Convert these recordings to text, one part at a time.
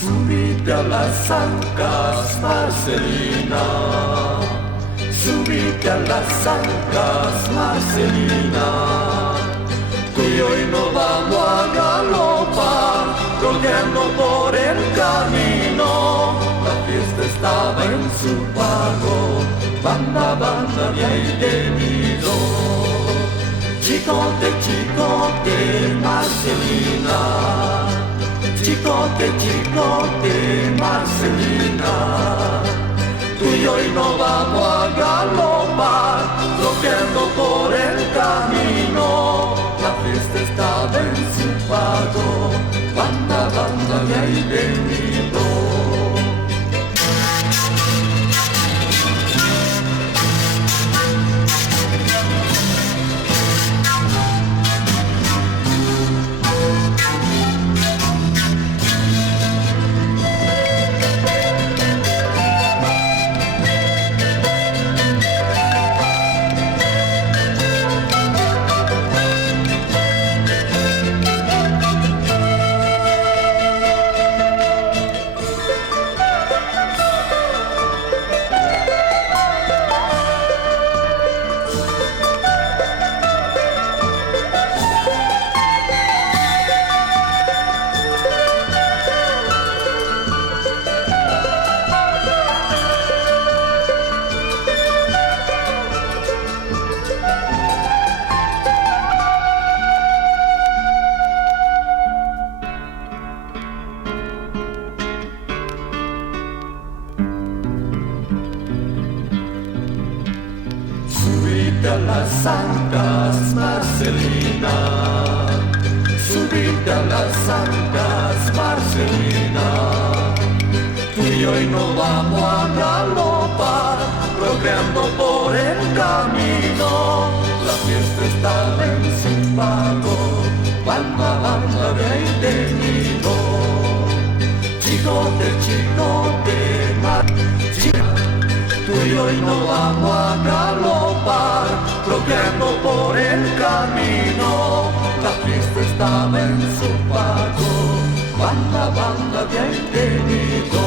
Subite a las ancas, Marcelina. Subite a las ancas, Marcelina. Tú y yo no vamos a galopar, corriendo por el camino. La fiesta estaba en su pago, banda, banda, de ahí venido. Chicote, chicote, Marcelina. Chicote, chicote, Marcelina. Tú y yo no vamos a galopar, bloqueando por el camino. La fiesta estaba en su pago, banda, banda, de ahí venido. Subite a las ancas, Marcelina. Subite a las ancas, Marcelina. Tú y yo no vamos a galopar, bloqueando por el camino. La fiesta estaba en su pago, banda, banda, de ahí venido. Chicote, chicote, Marcelina. Tú y yo no vamos a galopar, bloqueando por el camino. La fiesta estaba en su pago, banda, banda, bienvenido.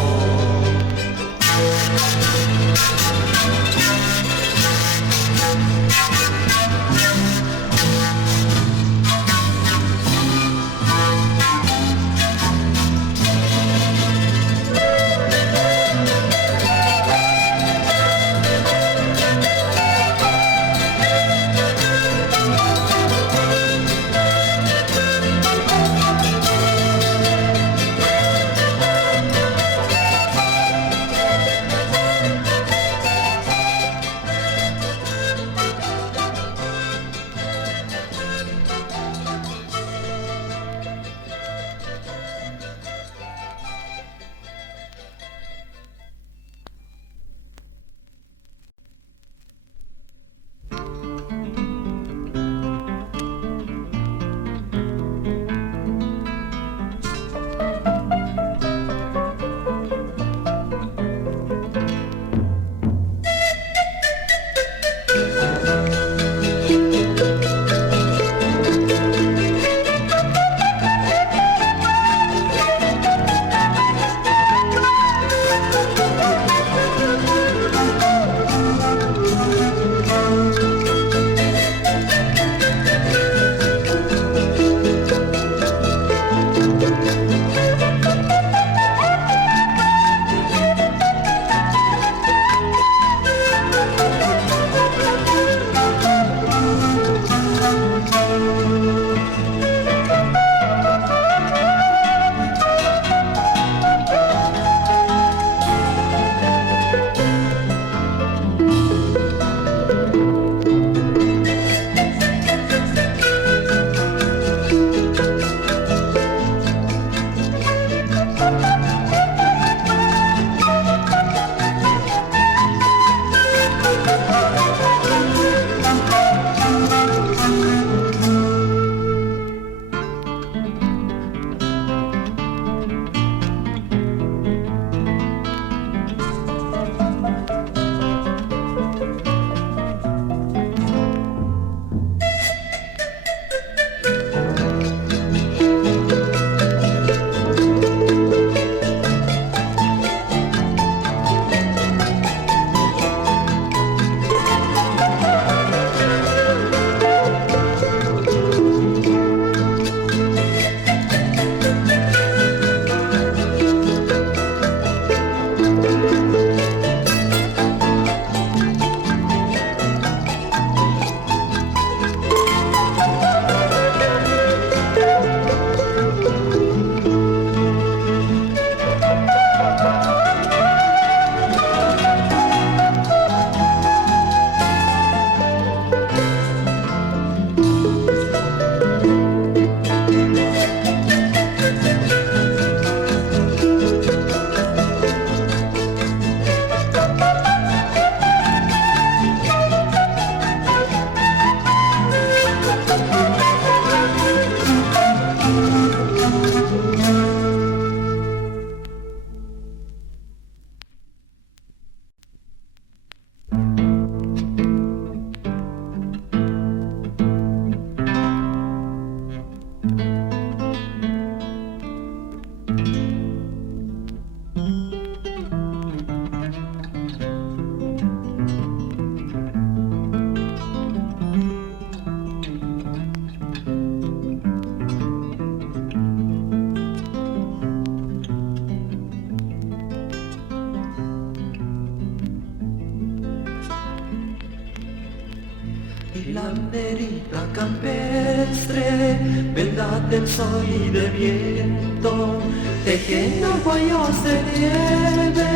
verdad del sol y del viento, tejiendo guayos de nieve,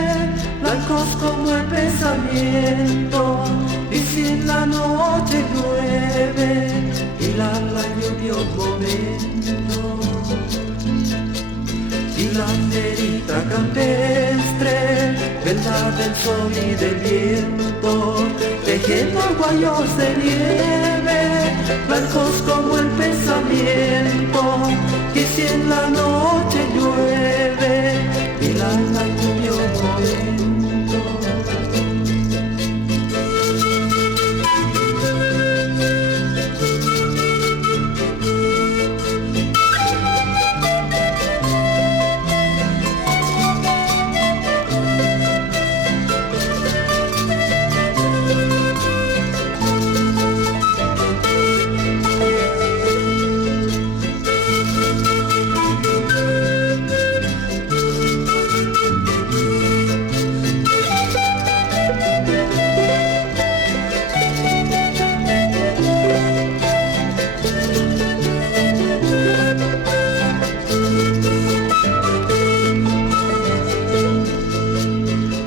blancos como el pensamiento, y si en la noche llueve, y la lluvia un momento. Hilanderita campestre, verdad del sol y del viento, tejiendo guayos de nieve, blancos como el pensamiento, y si en la noche llueve, y la lluvia un momento.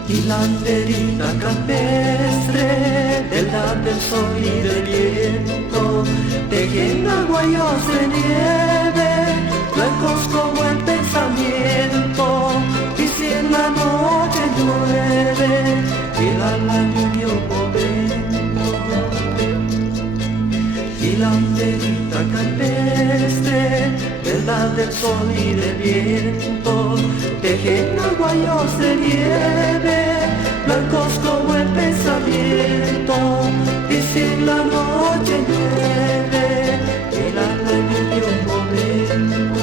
Hilanderita campestre, verdad del sol y del viento, tejiendo guayos de nieve, blancos como el pensamiento, y si en la noche llueve, y la lluvia un momento. Hilanderita campestre, verdad del sol y del viento, tejiendo guayos de nieve, blancos como el pensamiento, y si en la noche llueve, y la lluvia un momento.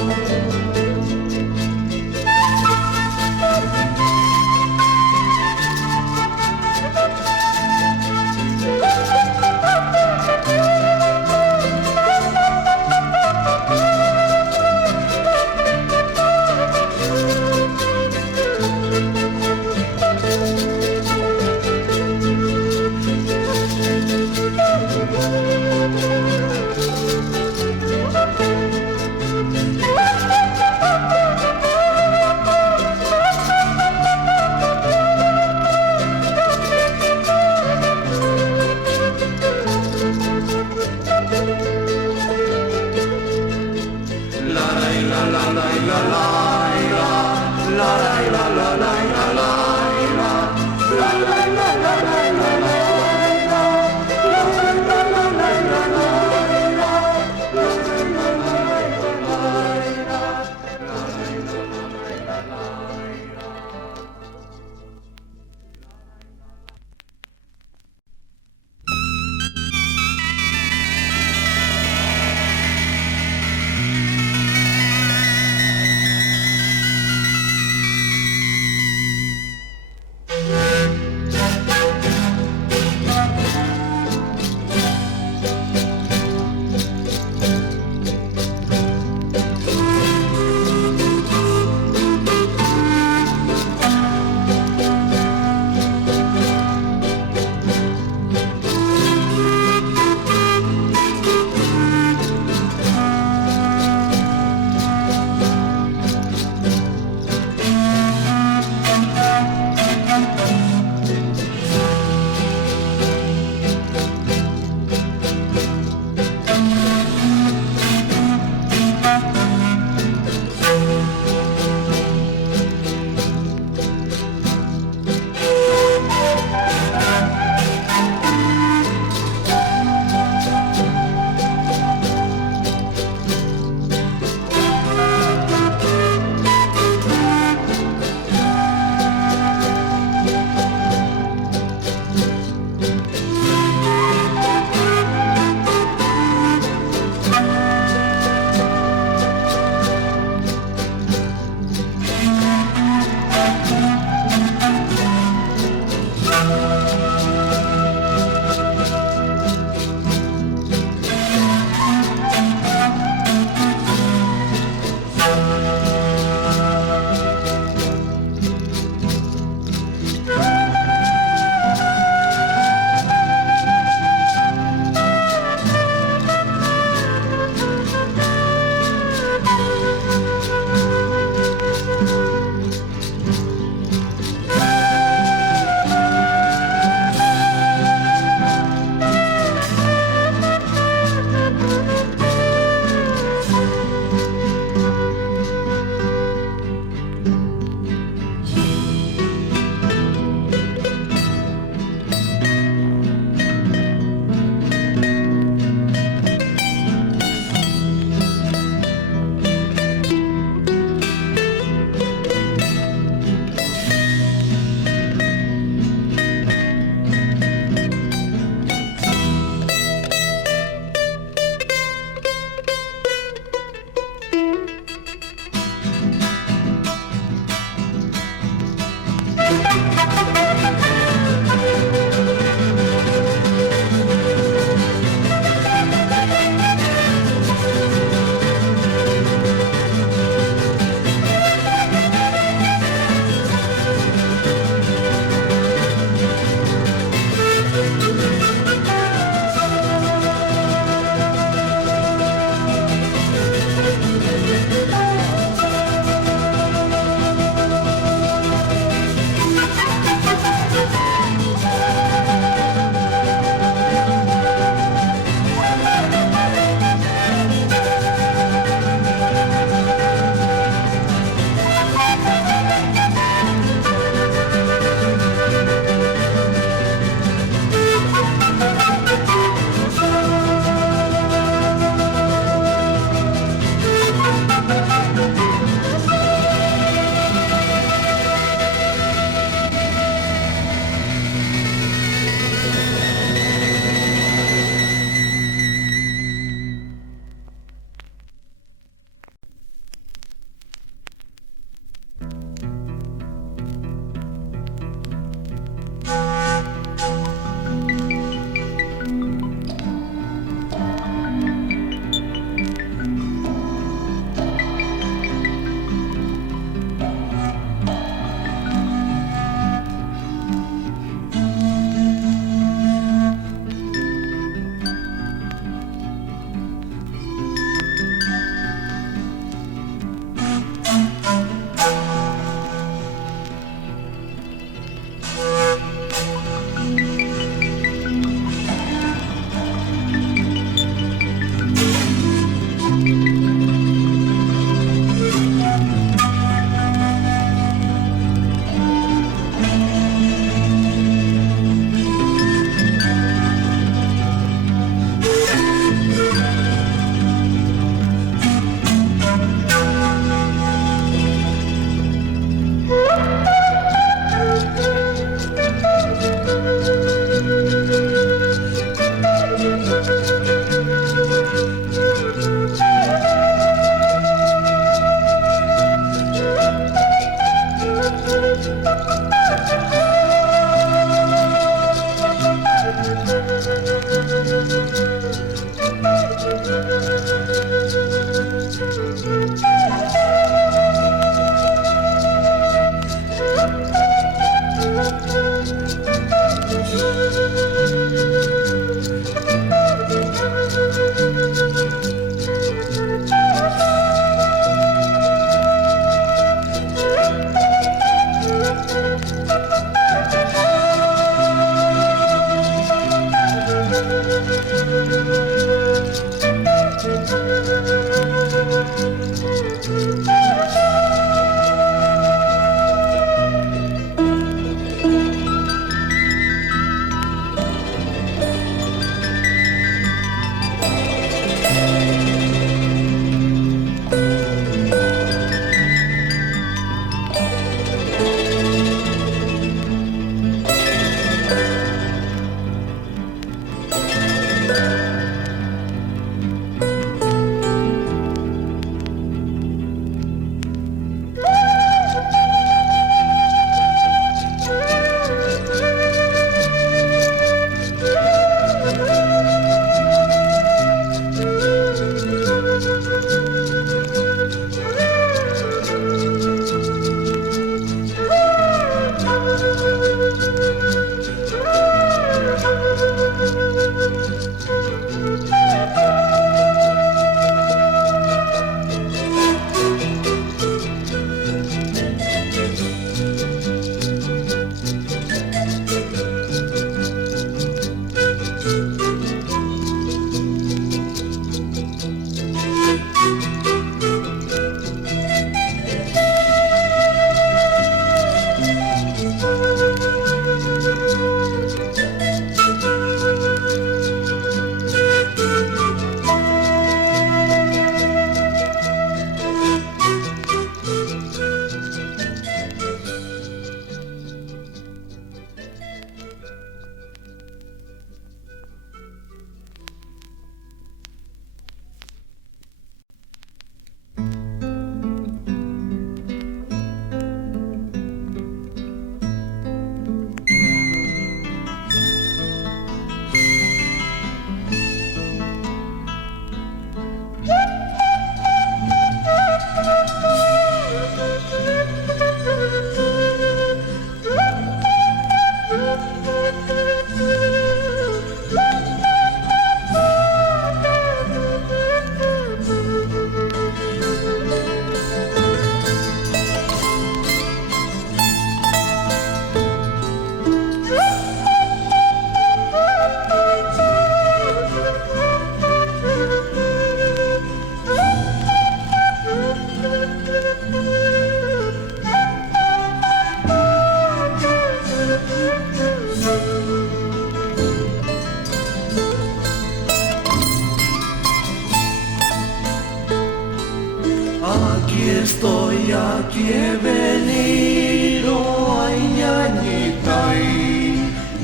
estoy aquí, he venido a Iñañitay,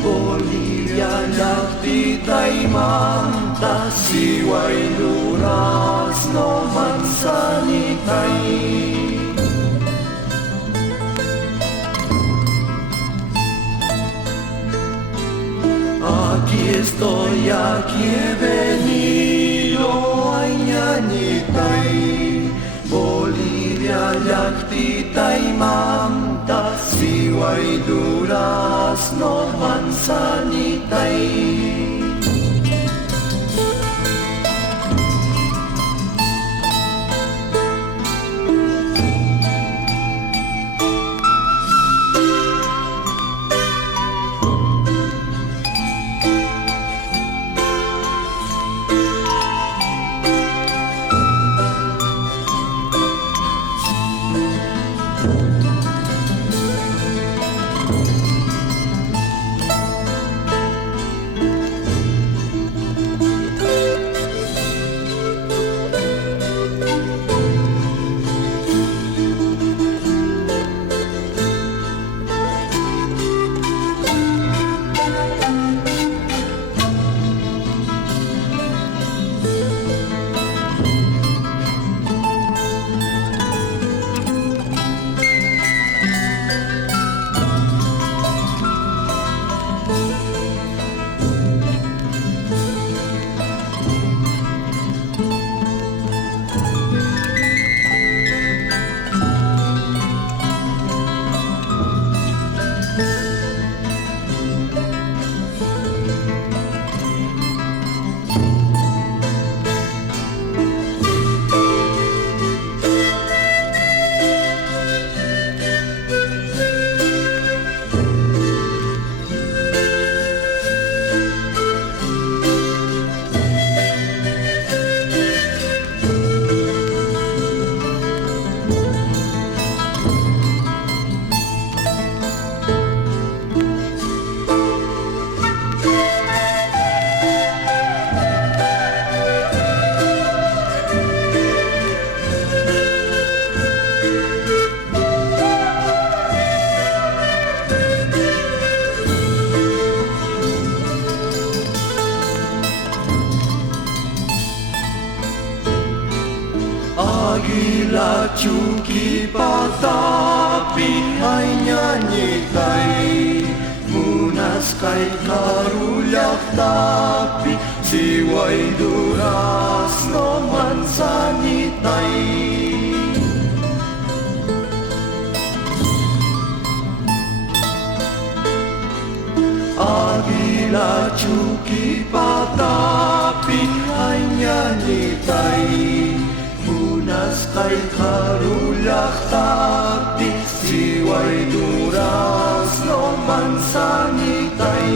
Bolivia, llaqtita y manta, siway, durazno, manzanitay. Aquí estoy, aquí he venido a Iñañitay, Bolivia, llaqtita y manta, siway, durazno, manzanitay. Águila, chuki, patapi, ay Iñañitay, munas kay karullak tapi, siway, durazno, manzanitay. Águila, chuki, patapi, ay Iñañitay, munas kay karullak tapi, siway, durazno, manzanitay.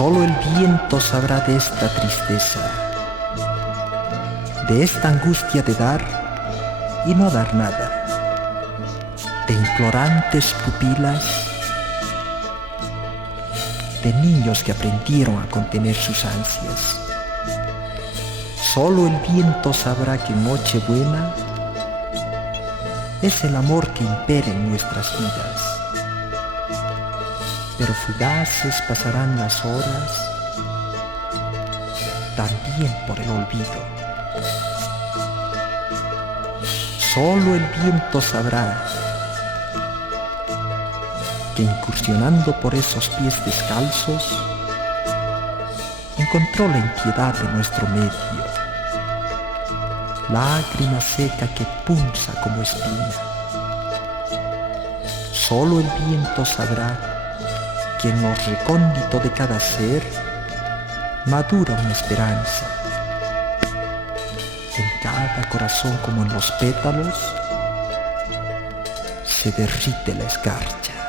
Solo el viento sabrá de esta tristeza, de esta angustia de dar y no dar nada, de implorantes pupilas, de niños que aprendieron a contener sus ansias. Solo el viento sabrá que Nochebuena es el amor que impera en nuestras vidas. Pero fugaces pasarán las horas, también por el olvido. Solo el viento sabrá que incursionando por esos pies descalzos, encontró la impiedad de nuestro medio, lágrima seca que punza como espina. Solo el viento sabrá que en lo recóndito de cada ser madura una esperanza. En cada corazón como en los pétalos se derrite la escarcha.